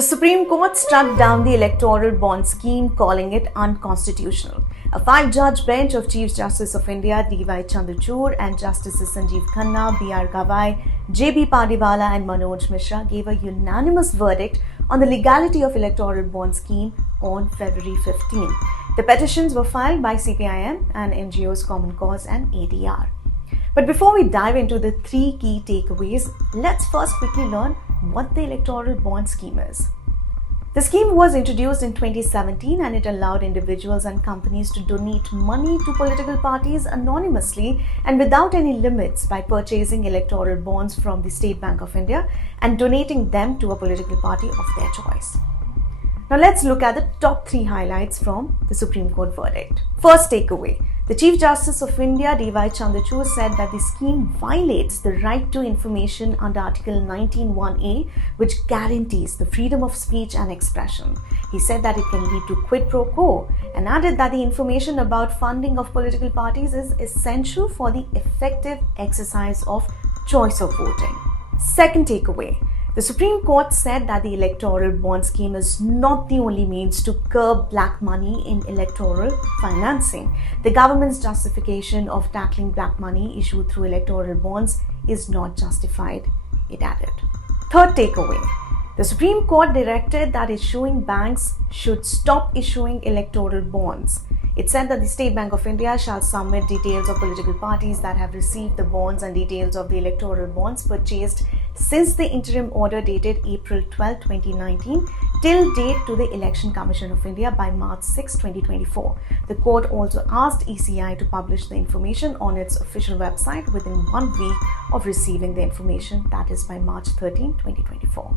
The Supreme Court struck down the Electoral Bonds Scheme, calling it unconstitutional. A five-judge bench of Chief Justice of India, Chandrachud, and Justices Sanjeev Khanna, Gavai, Pardiwala and Manoj Misra gave a unanimous verdict on the legality of Electoral Bonds Scheme on February 15. The petitions were filed by CPIM and NGOs Common Cause and ADR. But before we dive into the three key takeaways, let's first quickly learn what the Electoral Bond Scheme is. The scheme was introduced in 2017 and it allowed individuals and companies to donate money to political parties anonymously and without any limits by purchasing electoral bonds from the State Bank of India and donating them to a political party of their choice. Now let's look at the top three highlights from the Supreme Court verdict. First takeaway. The Chief Justice of India, Chandrachud, said that the scheme violates the right to information under Article 19(1)(a), which guarantees the freedom of speech and expression. He said that it can lead to quid pro quo and added that the information about funding of political parties is essential for the effective exercise of choice of voting. Second takeaway. The Supreme Court said that the Electoral Bond Scheme is not the only means to curb black money in electoral financing. The government's justification of tackling black money issued through electoral bonds is not justified, it added. Third takeaway. The Supreme Court directed that issuing banks should stop issuing electoral bonds. It said that the State Bank of India shall submit details of political parties that have received the bonds and details of the electoral bonds purchased since the interim order dated April 12, 2019 till date to the Election Commission of India by March 6, 2024. The court also asked ECI to publish the information on its official website within 1 week of receiving the information, that is by March 13, 2024.